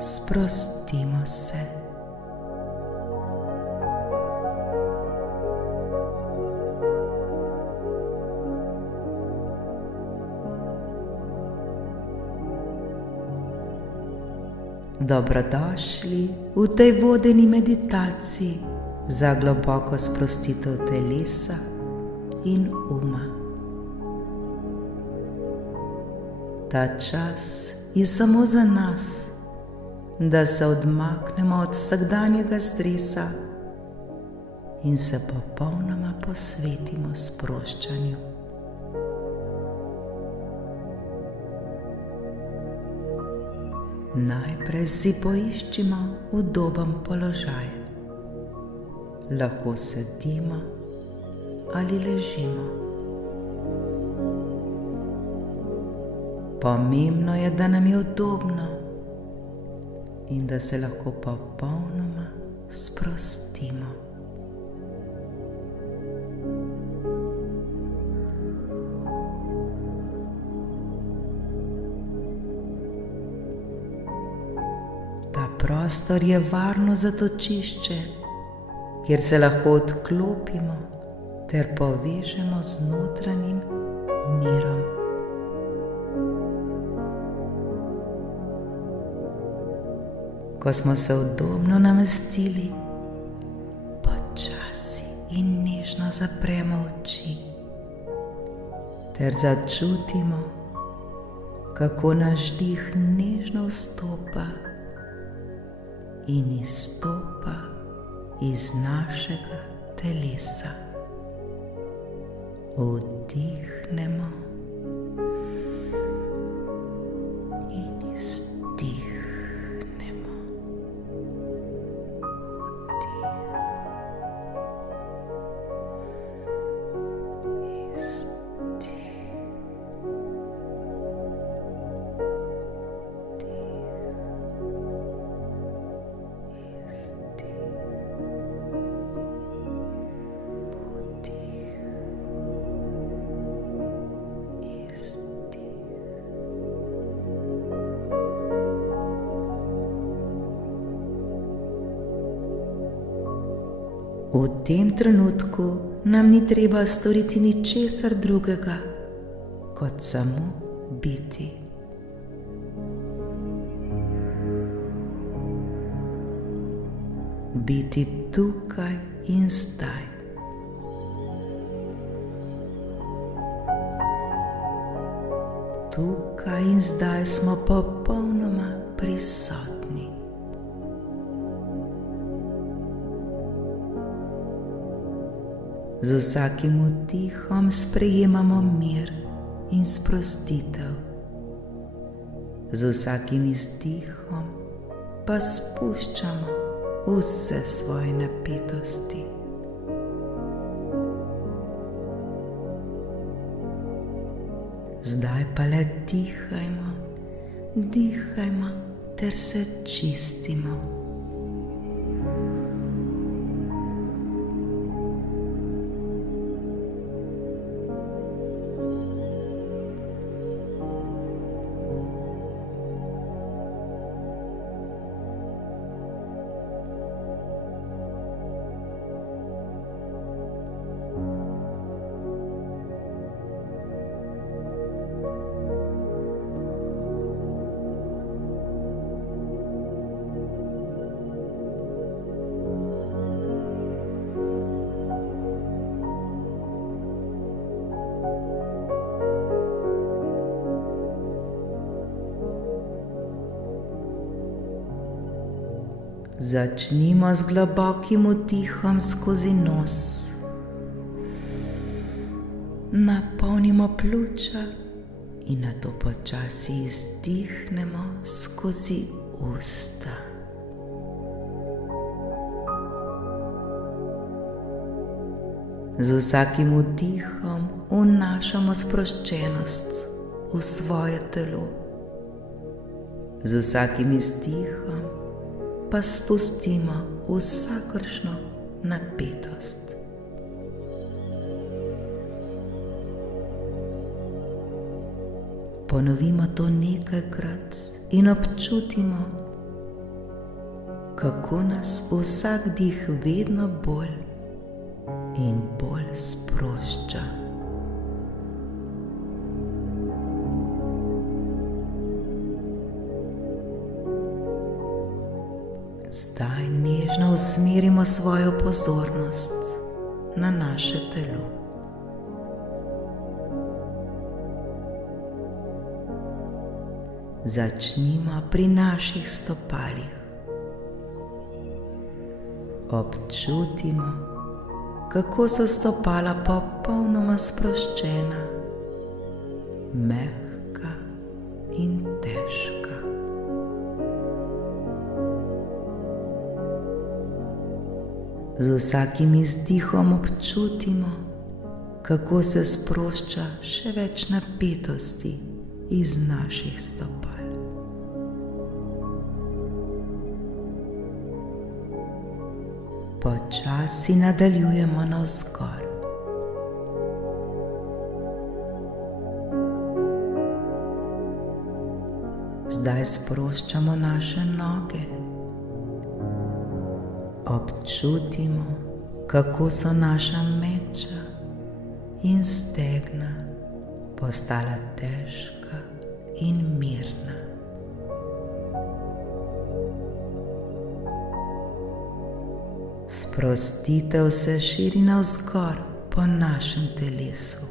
sprostimo se. Dobrodošli v tej vodeni meditaciji za globoko sprostitev telesa in uma. Ta čas je samo za nas, da se odmaknemo od vsakdanjega stresa in se popolnoma posvetimo sproščanju. Najprej si poiščimo udoben položaj. Lahko sedimo ali ležimo. Pomembno je, da nam je udobno in da se lahko popolnoma sprostimo. Prostor je varno zatočišče, kjer se lahko odklopimo ter povežemo z notranjim mirom. Ko smo se udobno namestili, počasi in nežno zapremo oči ter začutimo, kako naš dih nežno vstopa in izstopa iz našega telesa. Vdihnemo in izdihnemo. V tem trenutku nam ni treba storiti ničesar drugega, kot samo biti. Biti tukaj in zdaj. Tukaj in zdaj smo popolnoma prisotni. Z vsakim vdihom sprejemamo mir in sprostitev. Z vsakim izdihom pa spuščamo vse svoje napetosti. Zdaj pa le dihajmo ter se čistimo. Začnimo z globokim vdihom skozi nos. Napolnimo pljuča in nato počasi izdihnemo skozi usta. Z vsakim vdihom vnašamo sproščenost v svoje telo. Z vsakim izdihom pa spustimo vsakršno napetost. Ponovimo to nekajkrat in občutimo, kako nas vsak dih vedno bolj in bolj sprošča. Zdaj nežno usmerimo svojo pozornost na naše telo. Začnimo pri naših stopalih. Občutimo, kako so stopala popolnoma sproščena, mehka in težka. Z vsakim izdihom občutimo, kako se sprošča še več napetosti iz naših stopal. Počasi nadaljujemo navzgor. Zdaj sproščamo naše noge. Občutimo, kako so naša meča in stegna postala težka in mirna. Sprostitev se širi navzgor po našem telesu.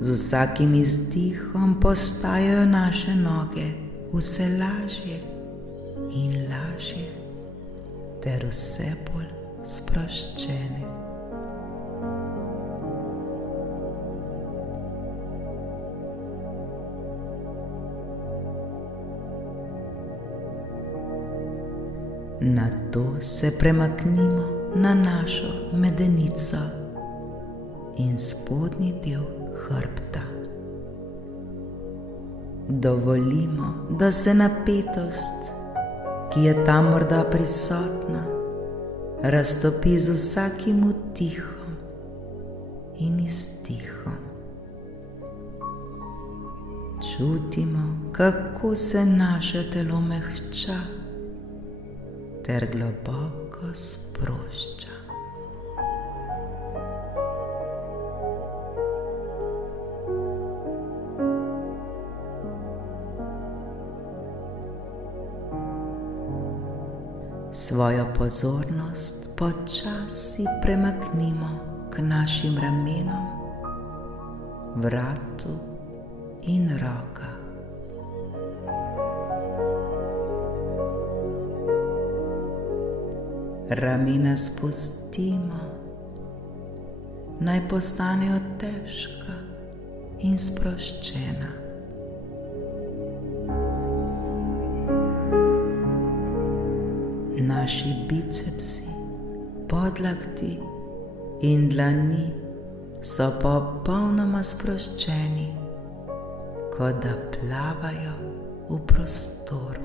Z vsakim izdihom postajajo naše noge vse lažje in lažje ter vse bolj sproščene. Nato se premaknimo na našo medenico in spodnji del hrbta. Dovolimo, da se napetost, ki je tam morda prisotna, raztopi z vsakim vdihom in izdihom. Čutimo, kako se naše telo mehča ter globoko sprošča. Svojo pozornost počasi premaknimo k našim ramenom, vratu in rokah. Ramena spustimo, naj postanejo težka in sproščena. Naši bicepsi, podlakti in dlani so popolnoma sproščeni, kot da plavajo v prostoru.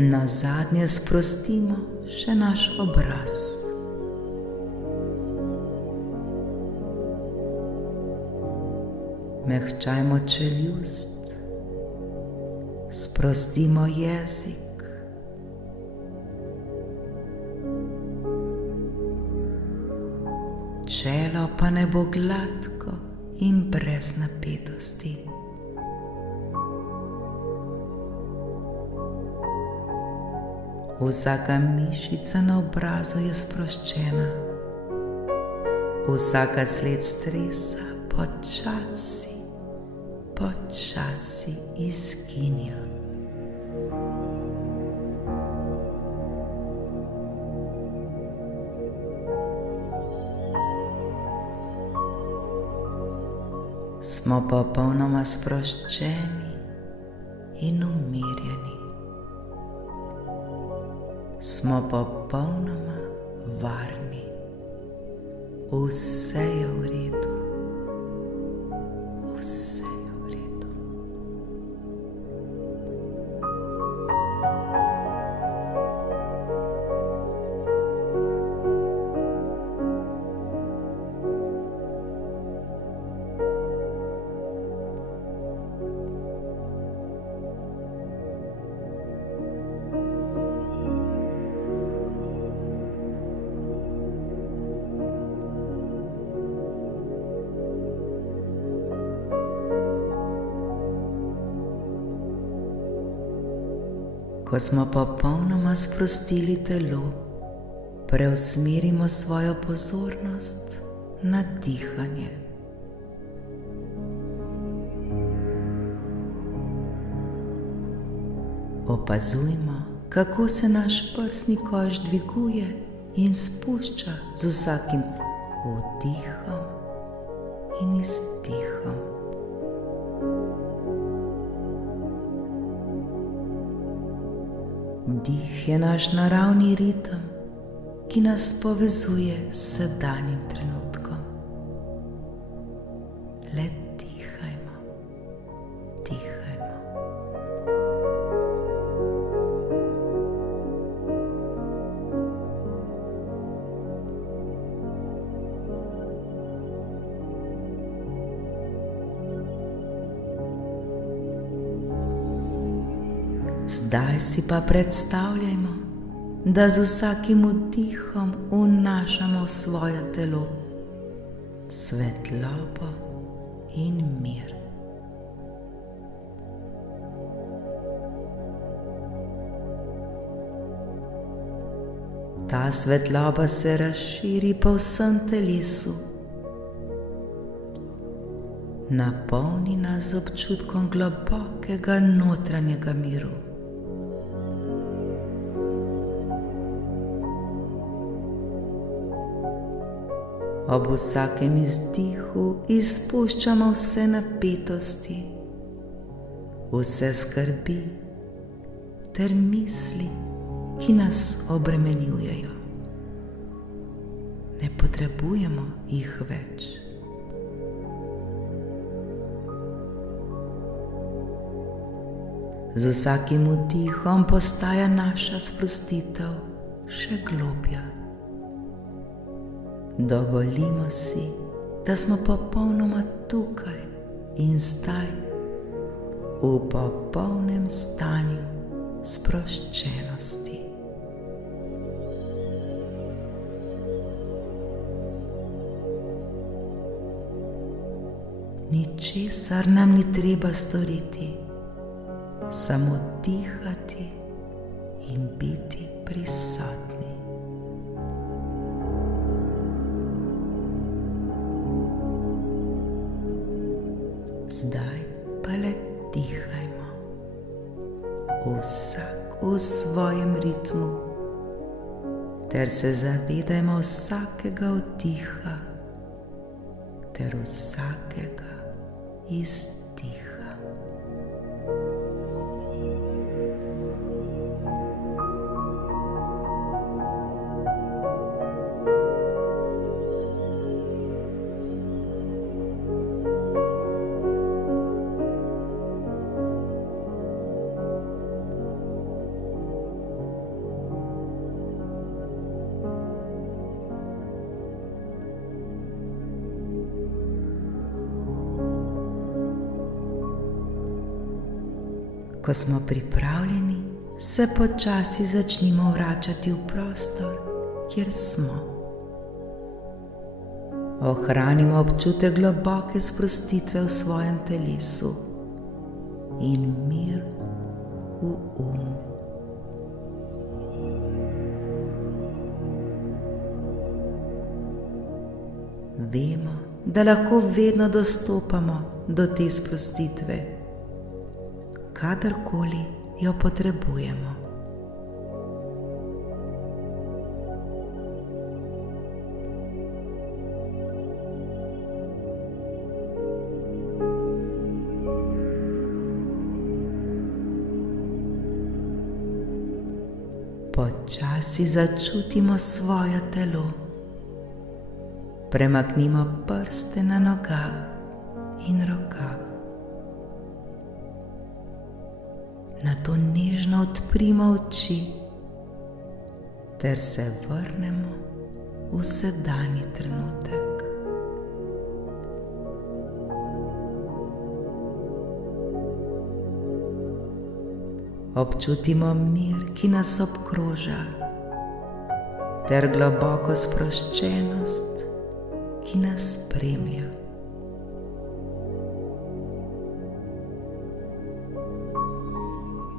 Nazadnje sprostimo še naš obraz. Mehčajmo čeljust, sprostimo jezik, čelo pa naj bo gladko in brez napetosti. Vsaka mišica na obrazu je sproščena, vsaka sled stresa počasi izginja. Smo popolnoma sproščeni in umirjeni. Smo popolnoma varni. Vse je v redu. Vse je v redu. Ko smo popolnoma sprostili telo, preusmerimo svojo pozornost na dihanje. Opazujmo, kako se naš prsni koš dviguje in spušča z vsakim vdihom in izdihom. Dih je naš naravni ritem, ki nas povezuje s sedanjim trenutkom. Le dihajmo, dihajmo. Zdaj si pa predstavljajmo, da z vsakim vdihom vnašamo v svoje telo svetlobo in mir. Ta svetloba se razširi po vsem telesu, napolni nas z občutkom globokega notranjega miru. Ob vsakem izdihu izpuščamo vse napetosti, vse skrbi ter misli, ki nas obremenjujejo. Ne potrebujemo jih več. Z vsakim vdihom postaja naša sprostitev še globlja. Dovolimo si, da smo popolnoma tukaj in zdaj v popolnem stanju sproščenosti. Ničesar nam ni treba storiti, samo dihati in biti prisotni. Zdaj pa le dihajmo, vsak v svojem ritmu, ter se zavedajmo vsakega vdiha ter vsakega izdiha. Ko smo pripravljeni, se počasi začnimo vračati v prostor, kjer smo. Ohranimo občutek globoke sprostitve v svojem telesu in mir v umu. Vemo, da lahko vedno dostopamo do te sprostitve, kadarkoli jo potrebujemo. Počasi začutimo svoje telo. Premaknimo prste na nogah in rokah. Nato nežno odprimo oči ter se vrnemo v sedanji trenutek. Občutimo mir, ki nas obkroža, ter globoko sproščenost, ki nas spremlja.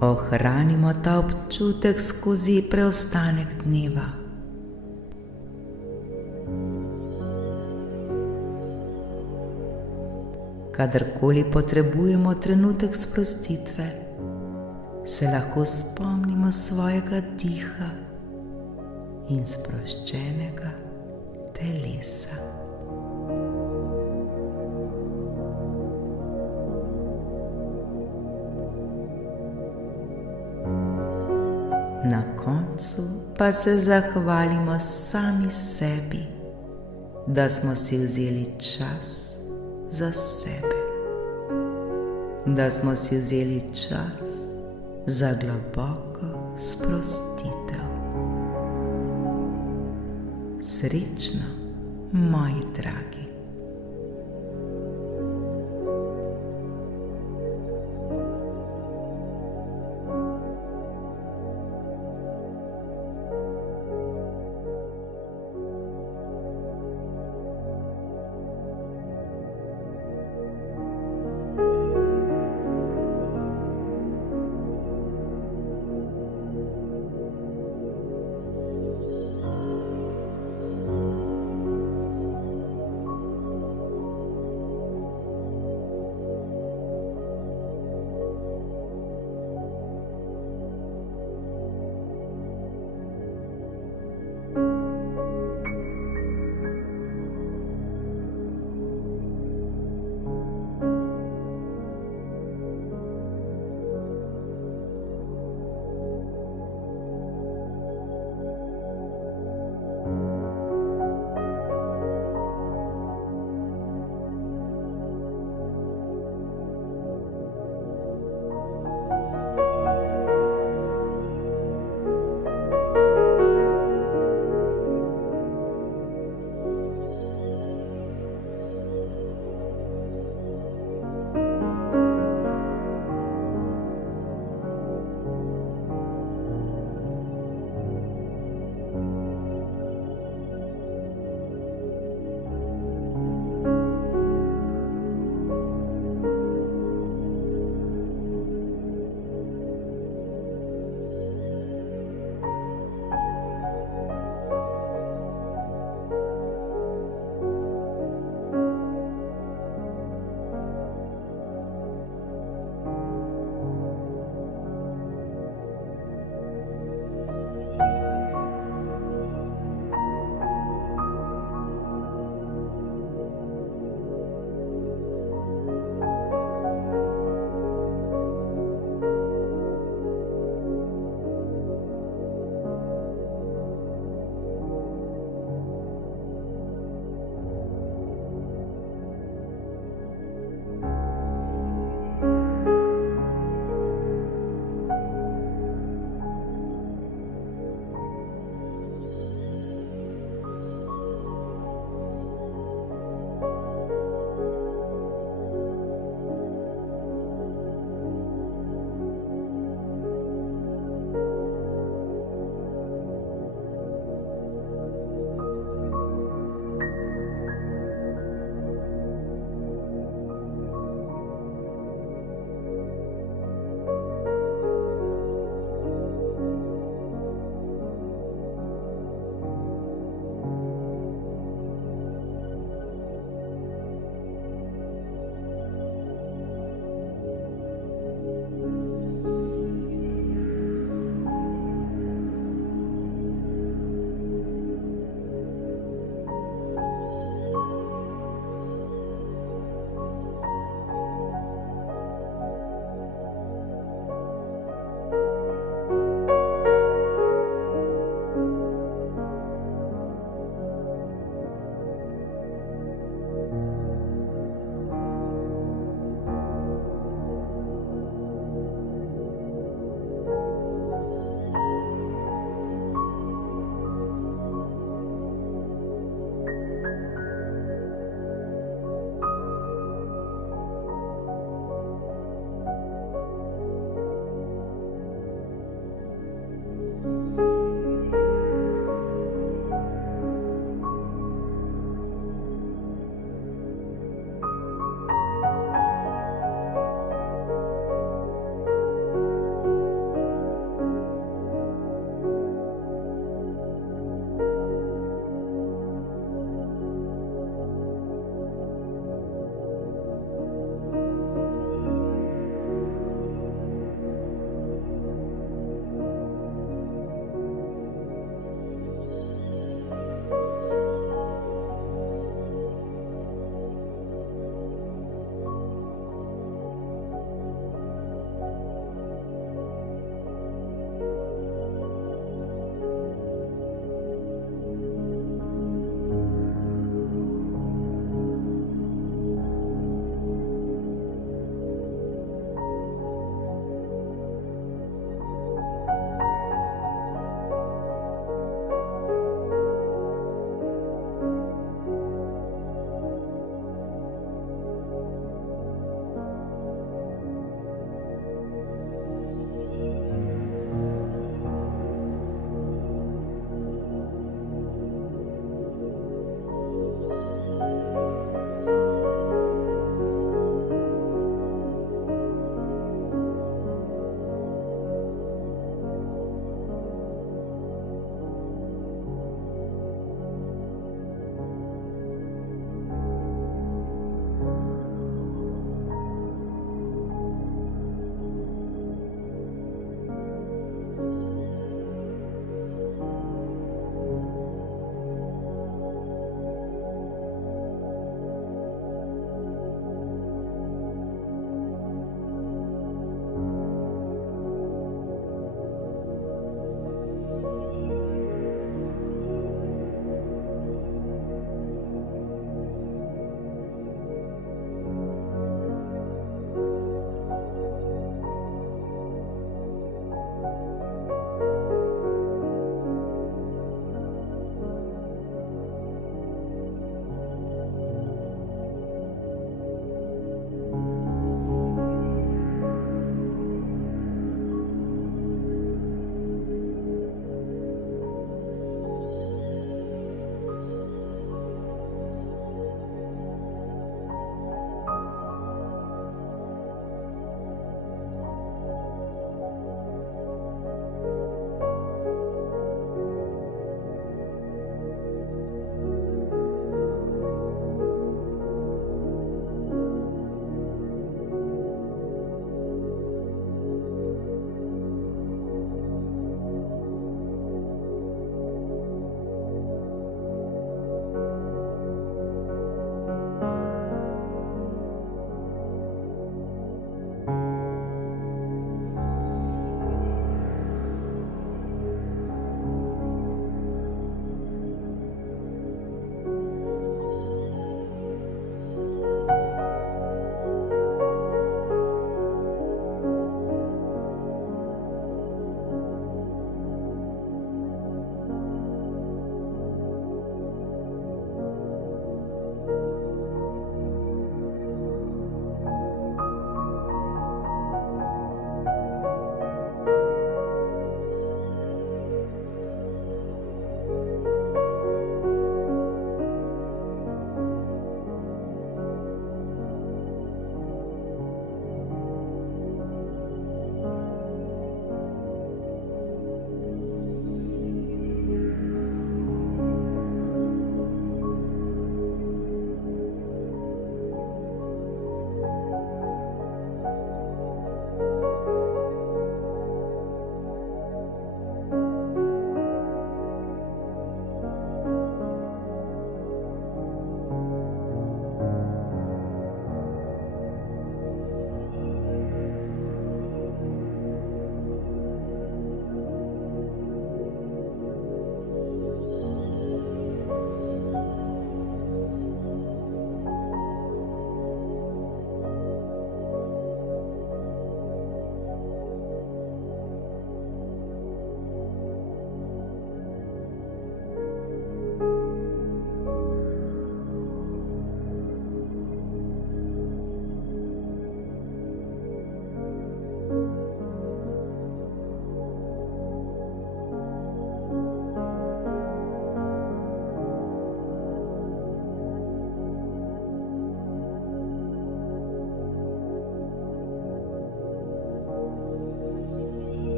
Ohranimo ta občutek skozi preostanek dneva. Kadarkoli potrebujemo trenutek sprostitve, se lahko spomnimo svojega diha in sproščenega telesa. Na koncu pa se zahvalimo sami sebi, da smo si vzeli čas za sebe, da smo si vzeli čas za globoko sprostitev. Srečno, moji dragi.